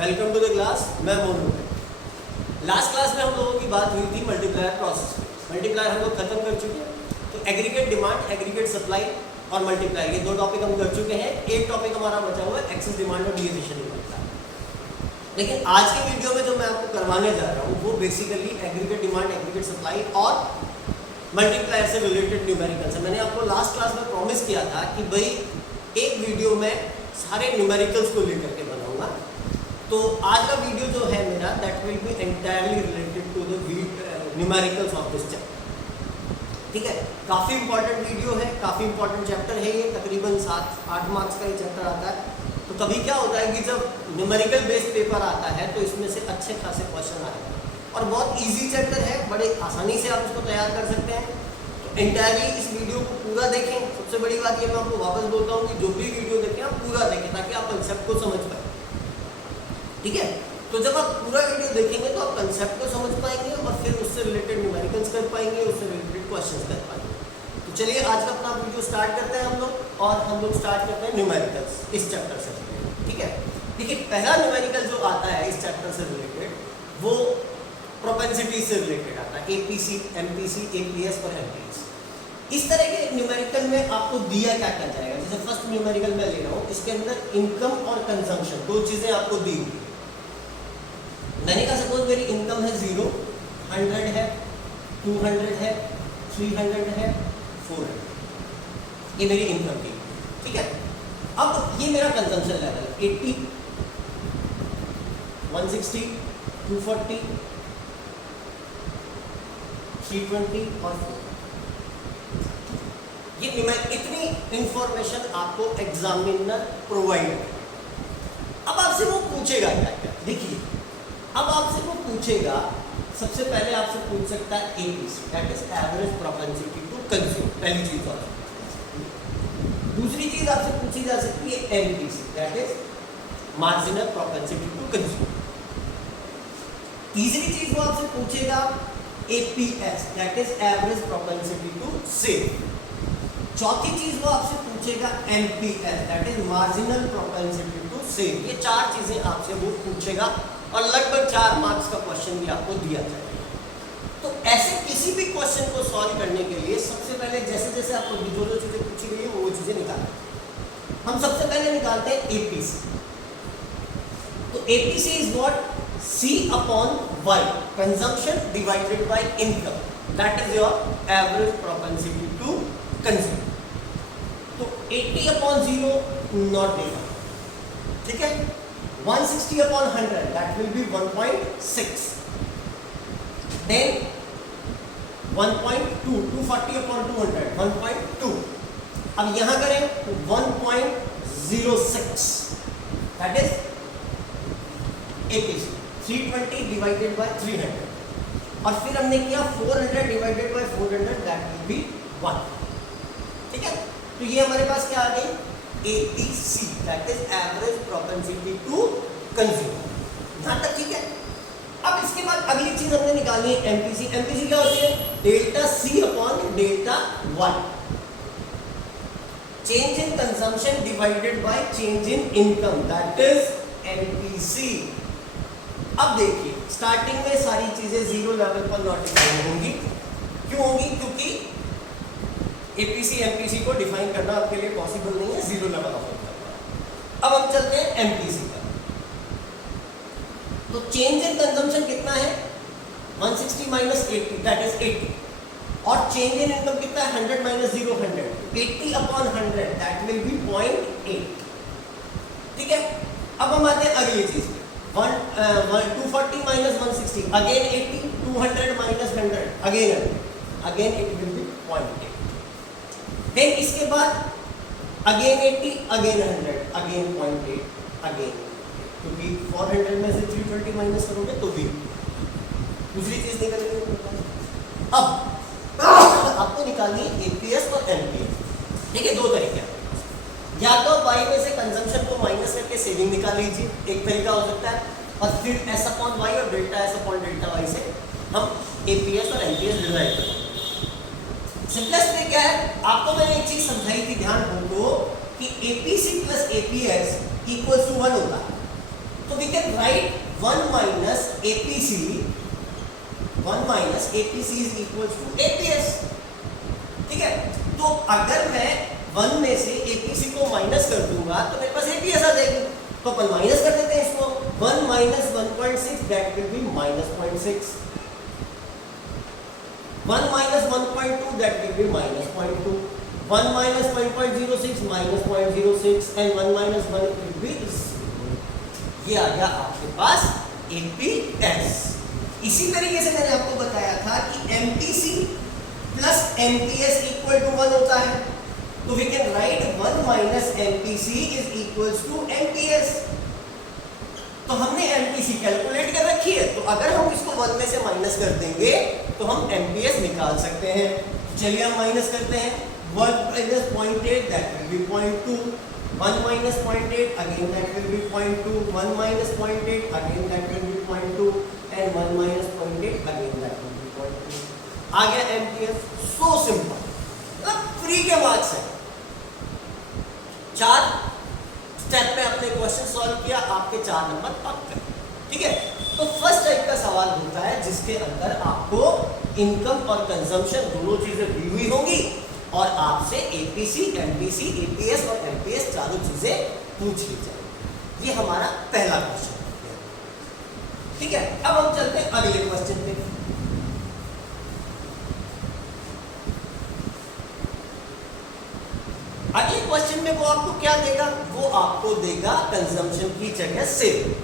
Welcome to the class. मैं Monu. Last class में हम लोगों की बात हुई थी मल्टीप्लायर प्रोसेस पे। मल्टीप्लायर हम लोग खत्म कर चुके हैं। तो एग्रीगेट डिमांड, एग्रीगेट सप्लाई और मल्टीप्लायर, ये दो टॉपिक हम कर चुके हैं। एक टॉपिक हमारा बचा हुआ है एक्सेस डिमांड और डीविएशन डिमांड। लेकिन आज के वीडियो में जो मैं आपको करवाने जा रहा हूँ वो basically aggregate demand, aggregate supply और मल्टीप्लायर से रिलेटेड न्यूमेरिकल्स है। मैंने आपको लास्ट क्लास में प्रॉमिस किया था कि भाई एक वीडियो में सारे न्यूमेरिकल्स को लेकर के बनाऊंगा। तो आज का वीडियो जो है मेरा that will be entirely related to the numericals of this chapter. ठीक है, काफ़ी इंपॉर्टेंट वीडियो है, काफ़ी इंपॉर्टेंट चैप्टर है ये। तकरीबन 7-8 मार्क्स का ये चैप्टर आता है। तो कभी क्या होता है कि जब न्यूमेरिकल बेस्ड पेपर आता है तो इसमें से अच्छे खासे क्वेश्चन आएंगे और बहुत इजी चैप्टर है, बड़े आसानी से आप इसको तैयार कर सकते हैं। तो एंटायरली इस वीडियो को पूरा देखें। सबसे बड़ी बात ये मैं आपको वापस बोलता हूँ कि जो भी वीडियो देखें आप पूरा देखें ताकि आप कंसेप्ट को समझ पाए। ठीक है, तो जब आप पूरा वीडियो देखेंगे तो आप कंसेप्ट को समझ पाएंगे और फिर उससे रिलेटेड न्यूमेरिकल्स कर पाएंगे, उससे रिलेटेड क्वेश्चंस कर पाएंगे। तो चलिए आज का अपना वीडियो स्टार्ट करते हैं हम लोग, और हम लोग स्टार्ट करते हैं न्यूमेरिकल्स इस चैप्टर से। ठीक है, देखिए पहला न्यूमेरिकल जो आता है इस चैप्टर से रिलेटेड वो प्रोपेंसिटी से रिलेटेड आता है। एपीसी, एमपीसी, एपीएस और एमपीएस। इस तरह के न्यूमेरिकल में आपको दिया क्या क्या जाएगा। जैसे फर्स्ट न्यूमेरिकल मैं ले रहा हूँ, इसके अंदर इनकम और कंजम्पशन दो चीजें आपको दी हुई है। मैंने कहा सपोज मेरी इनकम है 0, 100 है, 200 है, 300 है, 400, ये मेरी इनकम थी। ठीक है, अब ये मेरा कंजम्पशन लेवल है 80, 160, 240, 320 और 4। ये इतनी इंफॉर्मेशन आपको एग्जामिनर प्रोवाइड करेगा। अब आपसे वो पूछेगा क्या क्या, देखिए अब आपसे वो पूछेगा, सबसे पहले आपसे पूछ सकता है APC, that is average propensity to consume, पहली चीज। और दूसरी चीज आपसे पूछी जा सकती है MPC, that is marginal propensity to consume. तीसरी चीज वो आपसे पूछेगा APS, that is average propensity to save. चौथी चीज वो आपसे पूछेगा MPS, that is marginal propensity to save. ये चार चीजें आपसे वो पूछेगा और लगभग 4 मार्क्स का क्वेश्चन भी आपको दिया जाएगा। तो ऐसे किसी भी क्वेश्चन को सॉल्व करने के लिए सबसे पहले जैसे जैसे आपको जो जो चीजें पूछी गई है वो चीजें निकालें। हम सबसे पहले निकालते हैं एपीसी। तो APC is what? C upon Y, consumption divided by income, that is your average propensity to consume. तो 80 upon 0 not data, ठीक है। 160 upon 100 that will be 1.6. Then 1.2, 240 upon 200 1.2. अब यहाँ करें 1.06, that is APC 320 divided by 300, और फिर हमने किया 400 divided by 400 that will be 1। ठीक है, तो ये हमारे पास क्या आ गई APC, that is average propensity to consume। यहाँ तक ठीक है। अब इसके बाद अगली चीज हमने निकालनी है एमपीसी। एमपीसी क्या होती है? Delta C upon delta Y, change in consumption divided by change in income, that is MPC. अब देखिए स्टार्टिंग में सारी चीजें 0 लेवल पर नॉट डिफाइन होंगी। क्यों होंगी? क्योंकि एपीसी एमपीसी को डिफाइन करना आपके लिए पॉसिबल नहीं है 0 लेवल ऑफ इनकम। अब हम चलते हैं एमपीसी पर। तो चेंज इन कंजम्पशन कितना है? 160 माइनस 80 दैट इज 80, और चेंज इन इनकम कितना है? 100 minus 0 100, 80 upon 100 that will be 0.8। ठीक है, अब हम आते हैं अगली चीज पे। 240 minus 160 again 80, 200 minus 100 again it will be 0.8। Then इसके बाद अगेन 80 अगेन 100 अगेन 0.8 अगेन, क्योंकि 400 में से 320 माइनस करोगे तो भी दूसरी चीज निकलेगी। अब आपको निकालनी है एपीएस और एमपीएस। देखिए दो तरीके हैं, या तो y में से कंजम्पशन को माइनस करके सेविंग निकाल लीजिए, एक तरीका हो सकता है, और फिर s अपॉन y और delta s upon delta y से हम एपीएस और एमपीएस डिराइव करेंगे। सिंपलेस्ट में क्या है, आपको मैंने एक चीज समझाई थी, ध्यान हो तो कि APC plus APS equals to 1 होता है। तो we can write 1 minus APC, 1 minus APC is equal to APS. ठीक है, तो अगर मैं 1 में से एपीसी को माइनस कर दूंगा तो मेरे पास एपीएस आ जाएगी। तो अपन माइनस कर देते हैं इसको, 1 minus 1.6 that will B minus 0.6, 1 minus 1.2 that will be minus 0.2, 1 minus 1.06 minus 0.06 and 1 minus 1 will be 0. ये आ गया आपके पास APS। इसी तरीके से मैंने आपको बताया था कि MPC plus MPS equal to 1 होता है, तो we can write 1 minus MPC is equals to MPS। तो हमने MPC कैलकुलेट कर रखी है, तो अगर हम इसको 1 में से माइनस कर देंगे तो हम MPS निकाल सकते हैं। चलिए हम माइनस करते हैं, 1 minus 0.8 that will be 0.2, 1 minus 0.8 again that will be 0.2, 1 minus 0.8 again that will be 0.2 and 1 minus 0.8 again that will be 0.2। आ गया MPS। सो सिंपल, मतलब फ्री के मार्क्स है। 4 स्टेप में आपने क्वेश्चन सॉल्व किया, आपके 4 नंबर पक्का। ठीक है, तो फर्स्ट टाइप का सवाल होता है जिसके अंदर आपको इनकम और कंजम्पशन दोनों चीजें दी हुई होंगी और आपसे एपीसी, एमपीसी, एपीएस और एमपीएस चारों चीजें पूछ ली जाएगी। ये हमारा पहला क्वेश्चन है। ठीक है, अब हम चलते हैं अगले क्वेश्चन पे। अगले क्वेश्चन में वो आपको क्या देगा? वो आपको देगा कंजम्पशन की जगह सेविंग।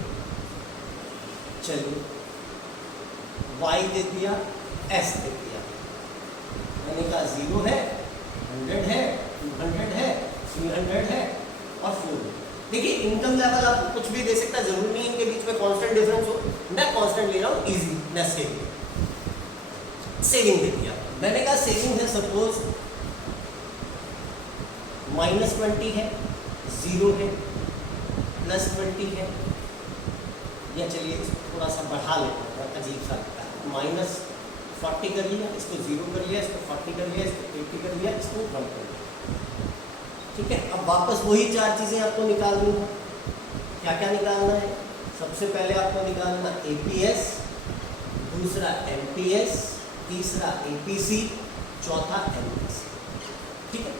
चलिए, y दे दिया, s दे दिया, मैंने कहा 0 है, 100 है, 200 है, 300 है और 4। देखिए इनकम लेवल आपको कुछ भी दे सकता है, जरूरी नहीं इनके बीच में कांस्टेंट डिफरेंस हो। मैं कांस्टेंट ले रहा हूँ, इजी नेस के लिए। सेविंग दे दिया, मैंने कहा सेविंग है सपोज -20 है, 0 है, +20 है, या चलिए इसको थोड़ा सा बढ़ा लेते हैं, अजीब सा लगता है। -40 कर लिया, इसको 0 कर लिया, इसको 40 कर लिया, इसको 80 कर लिया, इसको 1 कर लिया। ठीक है, अब वापस वही 4 चीज़ें आपको निकालनी है। क्या क्या निकालना है? सबसे पहले आपको निकालना एपीएस, दूसरा एमपीएस, तीसरा एपीसी, चौथा एमपीसी। ठीक है,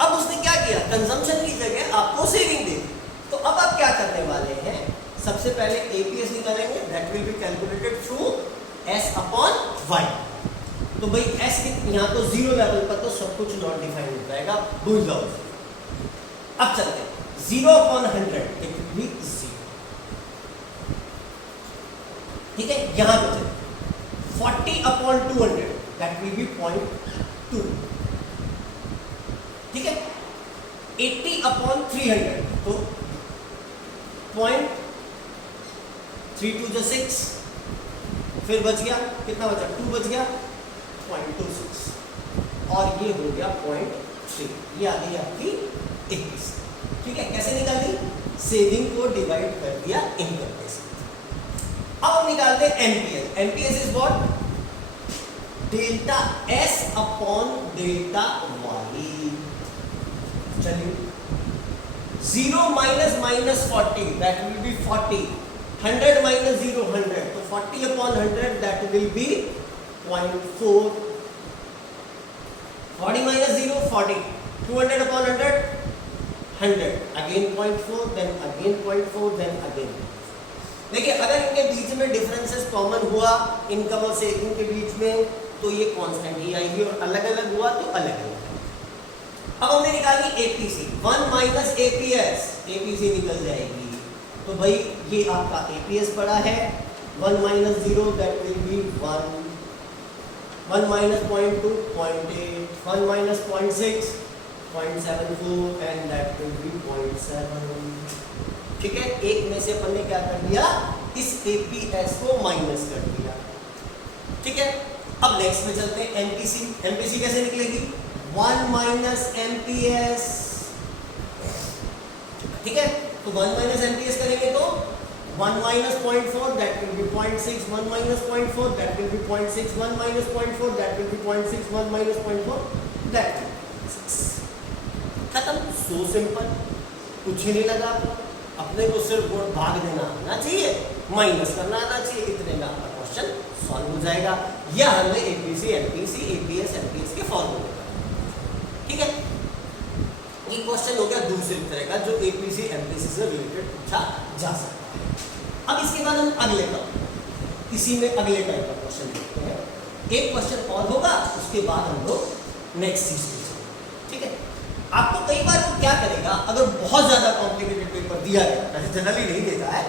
अब उसने क्या किया? कंजम्पशन की जगह आपको सेविंग दे दी। तो अब आप क्या करने वाले हैं? सबसे पहले एपीएस निकालेंगे, that will be calculated through S upon Y. तो भाई एस यहाँ तो 0 लेवल पर तो सब कुछ नॉट डिफाइंड हो जाएगा, भूल जाओ। अब चलते हैं 0 अपॉन 100 इट विल बी 0। ठीक है, यहां पे चलिए 40 अपॉन 200 दैट विल बी 0.2। ठीक है, 80 अपॉन 300 तो 0.32 6, फिर बच गया कितना बचा? 2 बच गया, 0.26 और ये हो गया 0.3। ये आ गई आपकी 21। ठीक है, कैसे निकाली? सेविंग को डिवाइड कर दिया इनकम के साथ। अब हम निकालते हैं MPS. MPS is what? Delta S upon delta Y. चलिए 0 minus -40 that will be 40, 100 minus 0 100, तो 40 upon 100 that will be 0.4, 40 minus 0 40, 200 upon 100 100, again 0.4, then again 0.4, then again. देखिए अगर इनके बीच में डिफरेंसेस कॉमन हुआ इनकम और सेविंग के बीच में तो ये कांस्टेंट ही आएगी और अलग अलग हुआ तो अलग अलग। अब हमने निकाली एपीसी, 1 माइनस एपीएस, एपीसी निकल जाएगी। तो भाई ये आपका एपीएस पड़ा है, 1 minus 0 that will B 1, 1 minus 0.2 0.8, 1 minus 0.6 0.74 and that will B 0.7। ठीक है, एक में से अपन ने क्या कर दिया? इस एपीएस को माइनस कर दिया। ठीक है, अब नेक्स्ट में चलते हैं एमपीसी। एमपीसी कैसे निकलेगी? 1 माइनस एमपीएस। ठीक है, तो 1 माइनस एमपीएस करेंगे तो 1 minus 0.4 that will B 0.6, 1 minus 0.4 that will B 0.6, 1 minus 0.4 that will B 0.6, 1 minus 0.4 that will B 0.6। खत्म। सो सिंपल, कुछ ही नहीं लगा आपको। अपने को सिर्फ गुण भाग देना आना चाहिए, माइनस करना आना चाहिए, इतने में आपका क्वेश्चन सॉल्व हो जाएगा। या हमने एपीसी एमपीसी एपीएस एमपीएस के फॉर्मूले का, ठीक है। ये क्वेश्चन हो गया दूसरी तरह का जो एपीसी एमपीसी से रिलेटेड पूछा जा सकता है। अब इसके बाद हम अगले का, इसी में अगले टाइप का क्वेश्चन देखते हैं। एक क्वेश्चन और होगा, उसके बाद हम लोग नेक्स्ट चीज पूछेंगे, ठीक है। आपको कई बार वो क्या करेगा, अगर बहुत ज्यादा कॉम्प्लिकेटेड पेपर दिया गया, जैसे जनरली नहीं देता है,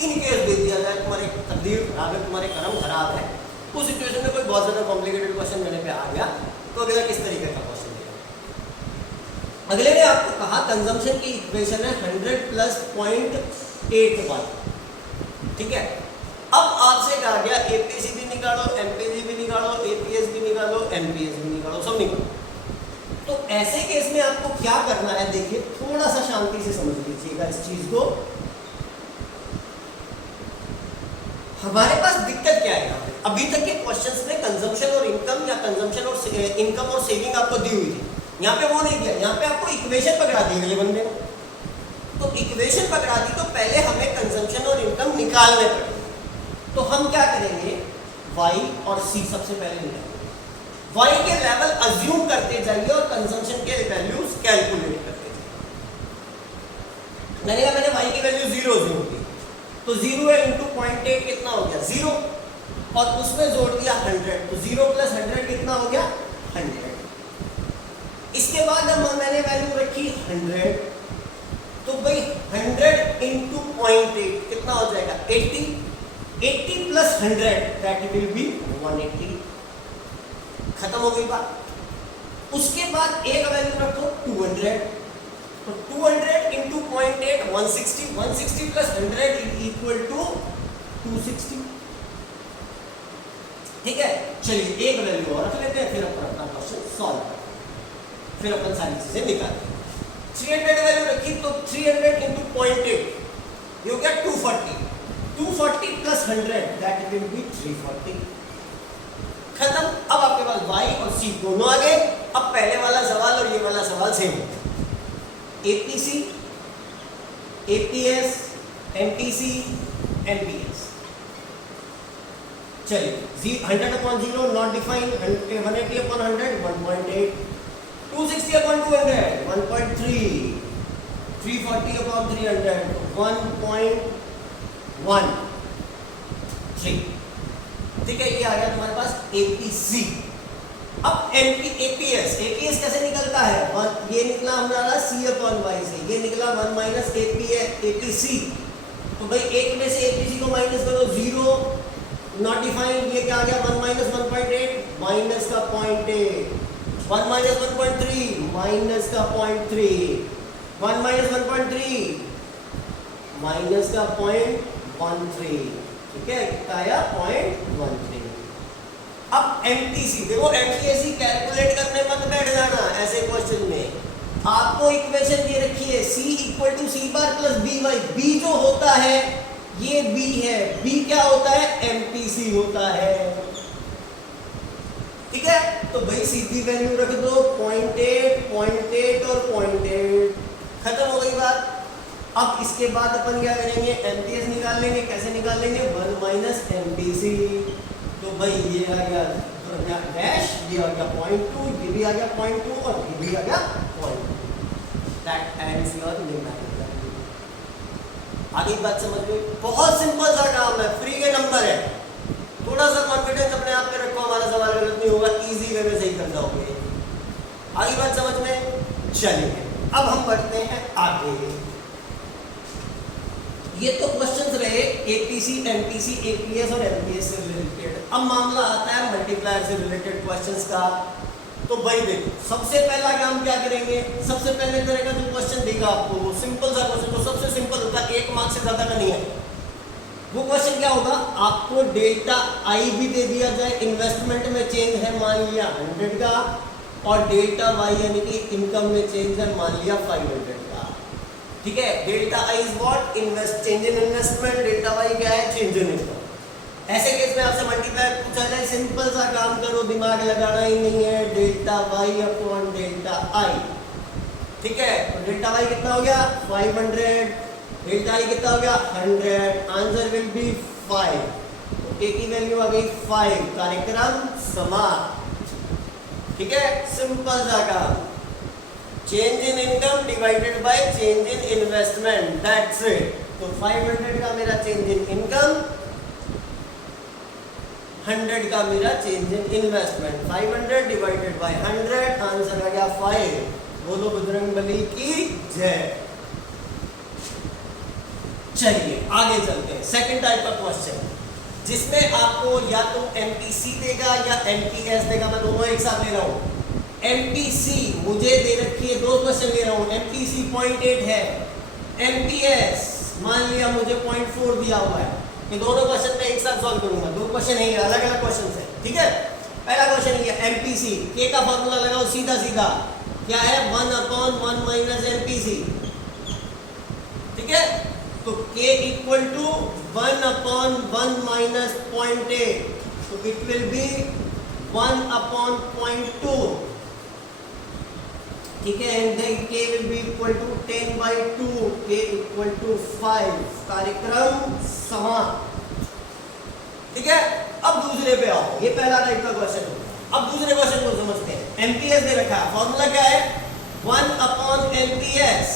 इन केस दे दिया जाए, तुम्हारी तकदीर खराब है, तुम्हारे कर्म खराब है, उस सिचुएशन में कोई बहुत ज्यादा कॉम्प्लिकेटेड क्वेश्चन मेरे पे आ गया, तो अगला किस तरीके का क्वेश्चन देगा। अगले ने आपको कहा कंजम्पशन की इक्वेशन है 100 प्लस 0.81, ठीक है। अब आपसे कहा गया एपीसी भी निकालो, एमपीसी भी निकालो, एपीएस भी निकालो, एमपीएस भी निकालो, सब निकालो। तो ऐसे केस में आपको क्या करना है, देखिए थोड़ा सा शांति से समझ लीजिएगा इस चीज को। हमारे पास दिक्कत क्या है, अभी तक के क्वेश्चंस में कंजम्पशन और इनकम या कंजम्पशन और इनकम और सेविंग आपको दी हुई थी, यहाँ पे वो नहीं दिया, यहाँ पे आपको इक्वेशन पकड़ा दी अगले बंदे ने। तो इक्वेशन पकड़ा दी तो पहले हमें कंजम्पशन और इनकम निकालने पड़े। तो हम क्या करेंगे, y और c सबसे पहले निकालेंगे, y के लेवल अज्यूम करते जाइए और कंजम्पशन के वैल्यूज कैलकुलेट करते जाइए। मैंने y की वैल्यू 0 अज्यूम की, तो 0 है इंटू 0.8 कितना हो गया 0, और उसमें जोड़ दिया 100, तो 0 प्लस 100 कितना हो गया 100। इसके बाद हम मैंने वैल्यू रखी 100, तो भाई 100 इंटू 0.8 कितना हो जाएगा 80, 80 प्लस 100 दैट विल बी 180। खत्म हो गई बात। उसके बाद एक वैल्यू रखो 200, तो 200 into 0.8 160, 160 plus 100 is equal to 260, ठीक है। चलिए एक वैल्यू और रख लेते हैं, फिर अपन अपना क्वेश्चन सॉल्व करते हैं, फिर अपन सारी चीजें निकालते हैं। 300 वैल्यू रखी, तो 300 इंटू 0.8 ये हो गया 240, 240 प्लस 100 दैट विल बी 340। खत्म। अब आपके पास y और c दोनों आ गए। अब पहले वाला सवाल और ये वाला सवाल सेम है, एपीसी एपीएस एमपीसी एमपीएस। चलिए 100/0 नॉट डिफाइंड, 180/100 1.8, 260/200 1.3, 340/300 1.13, ठीक है। ये आ गया तुम्हारे पास एपीसी। अब एपीएस कैसे निकलता है, ये निकला हमारा c/y से, ये निकला 1 माइनस एपीसी। तो भाई एक में से एपीसी को माइनस करो 0 नॉट डिफाइंड, ये क्या आ गया 1 माइनस 1.8 माइनस का 0.8, 1 माइनस 1.3 माइनस का 0.3, 1 माइनस 1.3 माइनस का 0.13, ठीक है, कितना आया 0.13। अब एमटीसी देखो, एमटीसी कैलकुलेट करने मत बैठ जाना ऐसे क्वेश्चन में। आपको इक्वेशन ये रखी है c equal to C bar plus B Y, B जो होता है ये b है, b क्या होता है एमटीसी होता है, ठीक है। तो भाई सीधी वैल्यू रख दो 0.8 0.8 और 0.8, खत्म हो गई बात। अब इसके बाद अपन क्या करेंगे, एमपीएस निकाल लेंगे। कैसे निकाल लेंगे, 1 माइनस एमपीसी, तो भाई ये आ गया डैश, ये आ गया 0.2, ये भी आ गया 0.2 और ये भी आ गया 0.2, that ends your numerical value. आगे बात समझ में, बहुत सिंपल सा काम है, फ्री के नंबर है, थोड़ा सा कॉन्फिडेंस अपने आप पे रखो, हमारा सवाल गलत नहीं होगा, इजी वे में सही कर जाओगे। आगे बात समझ में, चलिए अब हम बढ़ते हैं आगे। ये तो क्वेश्चंस रहे एपीसी एमपीसी एपीएस और एमपीएस से रिलेटेड। अब मामला आता है मल्टीप्लायर से रिलेटेड क्वेश्चंस का। तो भाई देखो, सबसे पहला काम क्या करेंगे, सबसे पहले तरह का जो क्वेश्चन देगा आपको वो सिंपल सा क्वेश्चन, जो सबसे सिंपल होता है, 1 मार्क्स से ज्यादा का नहीं है। वो क्वेश्चन क्या होगा, आपको डेल्टा आई भी दे दिया जाए, इन्वेस्टमेंट में चेंज है मान लिया 100 का, और डेल्टा वाई यानी कि इनकम में चेंज है मान लिया 500 का, ठीक है। Delta I is what, change in investment, delta Y क्या है, चेंज इन इनकम। ऐसे केस में आपसे मल्टीप्लाई पूछा जाए, सिंपल सा काम करो, दिमाग लगाना ही नहीं है, delta Y upon delta I, ठीक है। तो डेल्टा वाई कितना हो गया 500 डेल्टा आई कितना हो गया 100, आंसर विल बी 5। तो k की वैल्यू आ गई 5, कार्यक्रम समाप्त। ठीक है, सिंपल सा काम, change in income divided by change in investment, that's it. तो 500 का मेरा चेंज इन इनकम, 100 का मेरा change in investment, 500 divided by 100, answer आ गया 5। बोलो बजरंगबली की जय। चलिए आगे चलते हैं, सेकंड टाइप का क्वेश्चन जिसमें आपको या तो एमपीसी देगा या एमपीएस देगा। मैं दोनों एक साथ ले रहा हूं। एमपीसी मुझे दे रखी है, दो क्वेश्चन ले रहा हूं। एमपीसी 0.8 है, एमपीएस मान लिया मुझे 0.4 दिया हुआ है। ये दोनों क्वेश्चन मैं एक साथ सॉल्व करूंगा, दो क्वेश्चन है, अलग अलग क्वेश्चन है। ठीक है, पहला क्वेश्चन ये एमपीसी, के का फॉर्मूला लगाओ सीधा सीधा, क्या है 1/1 माइनस एमपीसी। ठीक है, तो k इक्वल टू 1/1 माइनस 0.8, तो इट विल बी 1/0.2। ठीक है, and then k will be equal to 10/2, k equal to 5, कार्यक्रम समाप्त। ठीक है, अब दूसरे पे आओ, ये पहला टाइप का क्वेश्चन है। अब दूसरे क्वेश्चन को समझते हैं। एमपीएस दे रखा है, फॉर्मूला क्या है 1/MPS।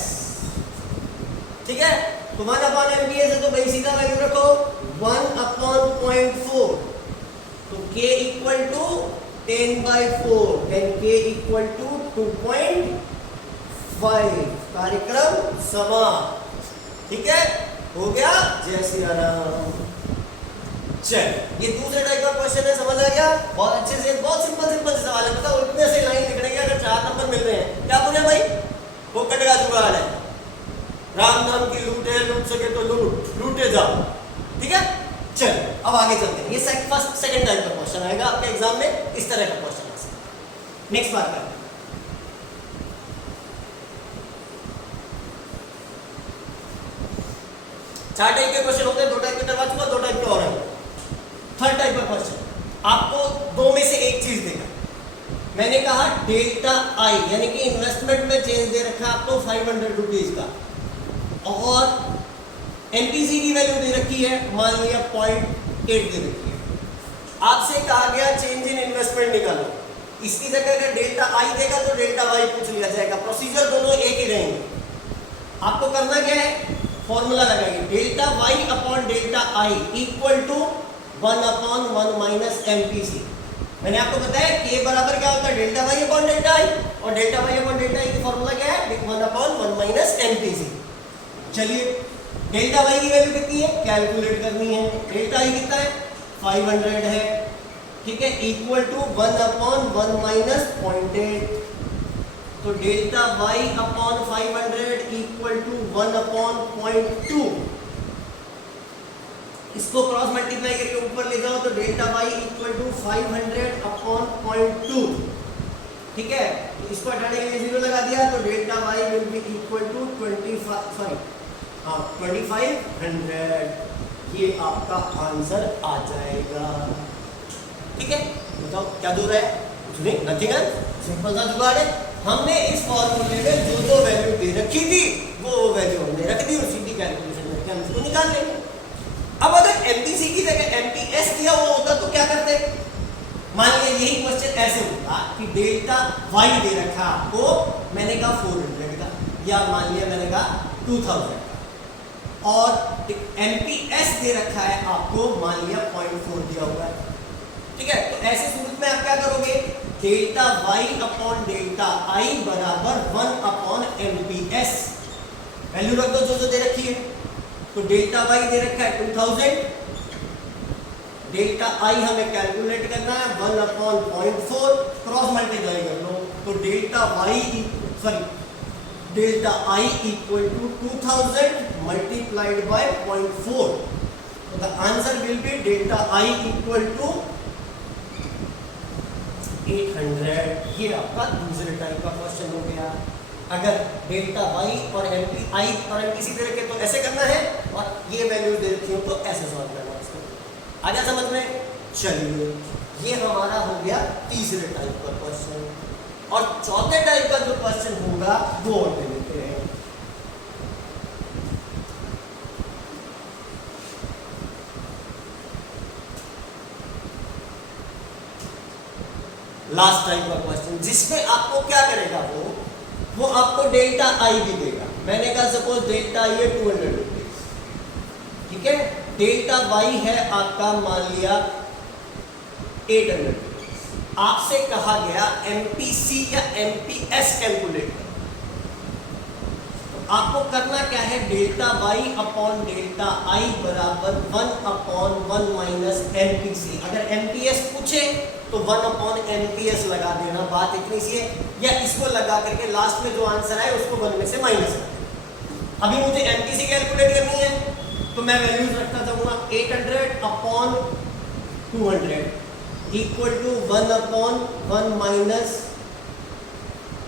ठीक है, तो 1/MPS है तो भाई सीधा वैल्यू रखो 1/0.4, तो k equal to 10/4, then k equal to 2.5, कार्यक्रम समाप्त। ठीक है, हो गया, जय श्री राम। चल, ये दूसरे टाइप का क्वेश्चन है, समझ आ गया? बहुत अच्छे से, बहुत सिंपल सवाल है। बताओ इतने से लाइन लिखने के अगर 4 नंबर मिल रहे हैं, क्या बोले भाई? वो कटगा जुगाड़ है, राम नाम की लूट है, लूट सके तो लूटे जाओ। ठीक है, चल अब आगे चलते हैं। ये सेकंड टाइप का क्वेश्चन आएगा आपके एग्जाम में, इस तरह का क्वेश्चन आ सकता है। नेक्स्ट बात करते हैं। चार टाइप के क्वेश्चन होते हैं, दो टाइप के करवा चुका, दो टाइप के और हैं। थर्ड टाइप का क्वेश्चन आपको दो में से एक चीज देगा। मैंने कहा डेल्टा आई यानी कि इन्वेस्टमेंट में चेंज दे रखा है आपको 500 रुपीज का, और एमपीसी की वैल्यू दे रखी है मान लिया 0.8 दे रखी है। आपसे कहा गया चेंज इन इन्वेस्टमेंट निकालो। इसकी जगह अगर डेल्टा आई देगा तो डेल्टा वाई पूछ लिया जाएगा। प्रोसीजर दोनों एक ही रहेंगे। आपको करना क्या है, फॉर्मूला लगाइए, delta Y upon delta I equal to 1/1 minus MPC. मैंने आपको बताया के बराबर क्या होता है delta Y upon delta I, और delta Y upon delta I की फॉर्मूला क्या है 1/1 माइनस एमपीसी। चलिए डेल्टा वाई की वैल्यू कितनी है कैलकुलेट करनी है। डेल्टा आई कितना है 500 है। ठीक है, इक्वल टू 1/1 माइनस 0.8, तो delta Y upon 500 equal to 1/0.2। इसको क्रॉस मल्टीप्लाई करके ऊपर ले जाओ तो डेल्टा वाई इक्वल टू 500/0.2। ठीक है, तो इसको हटाने के लिए 0 लगा दिया तो delta Y will be equal to 2500। ये आपका आंसर आ जाएगा। ठीक है, बताओ क्या दूर है? कुछ नहीं, नथिंग है, सिंपल सा जुगाड़ है। हमने इस फॉर्मूले में जो जो वैल्यू दे रखी थी वो वैल्यू हमने रख दी और सीधी कैलकुलेशन करके हम इसको निकाल लेंगे। अब अगर एमपीसी की जगह एमपीएस दिया हुआ होता तो क्या करते? मान लिया यही क्वेश्चन ऐसे होता कि डेल्टा वाई दे रखा आपको, मैंने कहा 400 का, या मान लिया मैंने कहा 2000 का, और एमपीएस दे रखा है आपको मान लिया 0.4 दिया हुआ है। ठीक है, तो ऐसे सूरत में आप क्या करोगे, delta Y upon delta I बराबर 1/MPS, वैल्यू रख दो जो जो दे रखी है। तो डेल्टा वाई दे रखा है 2000, डेल्टा आई हमें कैलकुलेट करना है 1/0.4, क्रॉस मल्टीप्लाई कर लो तो delta I equal to 2000 multiplied by 0.4, तो the answer will be delta I equal to 800। ये आपका दूसरे टाइप का क्वेश्चन हो गया। अगर डेल्टा वाई और आई और एमपीसी दे रखे तो ऐसे करना है, और ये वैल्यू दे रखी हो तो ऐसे सॉल्व करना है इसको। आ गया समझ में? चलिए, ये हमारा हो गया तीसरे टाइप का क्वेश्चन, और चौथे टाइप का जो क्वेश्चन होगा वो और ले लेते हैं। लास्ट टाइप का क्वेश्चन जिसमें आपको क्या करेगा वो आपको डेल्टा आई भी देगा। मैंने कहा सपोज डेल्टा आई है 200 रुपीज, ठीक है, डेल्टा वाई है आपका मान लिया 800 रुपीज। आपसे कहा गया एमपीसी या एमपीएस कैलकुलेट करो। आपको करना क्या है, delta Y upon delta I बराबर 1/1 माइनस एमपीसी। अगर एमपीएस पूछे तो 1/n एमपीएस लगा देना, बात इतनी सी है। या इसको लगा करके लास्ट में जो आंसर आए उसको 1 में से माइनस कर देना। अभी मुझे एमपीसी कैलकुलेट करनी है तो मैं वैल्यूज रखता जाऊंगा 800/200 equal to 1/1 minus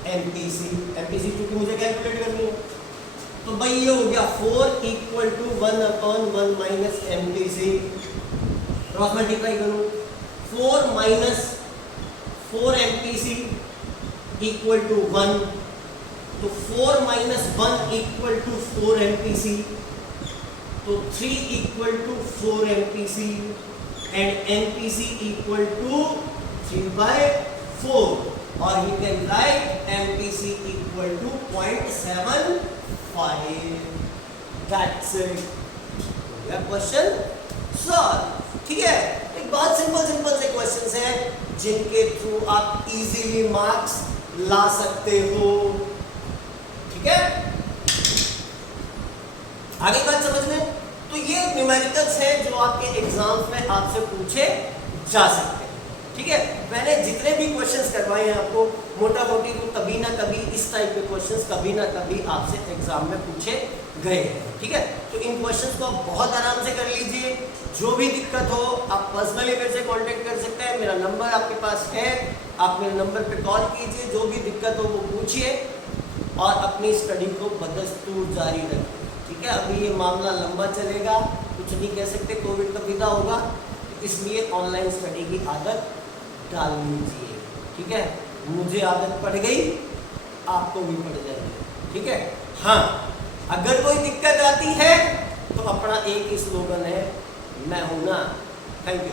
MPC. MPC क्योंकि मुझे कैलकुलेट करनी है तो भाई ये हो गया 4 equal to 1/1 minus MPC. Cross multiply करूं 4 माइनस 4 एमपीसी इक्वल टू 1, तो 4 माइनस 1 इक्वल टू 4 एमपीसी, तो 3 equal to 4 MPC and MPC equal to 3/4 और you can write MPC equal to 0.75. That's it. यह क्वेश्चन सॉल्व। ठीक है, एक बहुत simple से क्वेश्चंस हैं जिनके थ्रू आप इजीली मार्क्स ला सकते हो। ठीक है, आगे बात समझ में। तो ये न्यूमेरिकल्स हैं जो आपके एग्जाम्स में आपसे पूछे जा सकते हैं। ठीक है, मैंने जितने भी क्वेश्चंस करवाए हैं आपको मोटा मोटी तो कभी ना कभी इस टाइप के क्वेश्चंस कभी ना कभी आपसे एग्जाम में पूछे गए हैं। ठीक है, तो इन क्वेश्चंस को आप बहुत आराम से कर लीजिए। जो भी दिक्कत हो आप पर्सनली मेरे से कांटेक्ट कर सकते हैं, मेरा नंबर आपके पास है, आप मेरे नंबर पे कॉल कीजिए, जो भी दिक्कत हो वो पूछिए और अपनी स्टडी को बदस्तूर जारी रखिए। ठीक है, अभी ये मामला लंबा चलेगा, कुछ नहीं कह सकते, कोविड का विदा होगा, इसलिए ऑनलाइन स्टडी की आदत डाल लीजिए। ठीक है, मुझे आदत पड़ गई, आपको भी पड़ जाएगी। ठीक है, हाँ, अगर कोई दिक्कत आती है तो अपना एक ही स्लोगन है, मैं हूं ना। Thank you.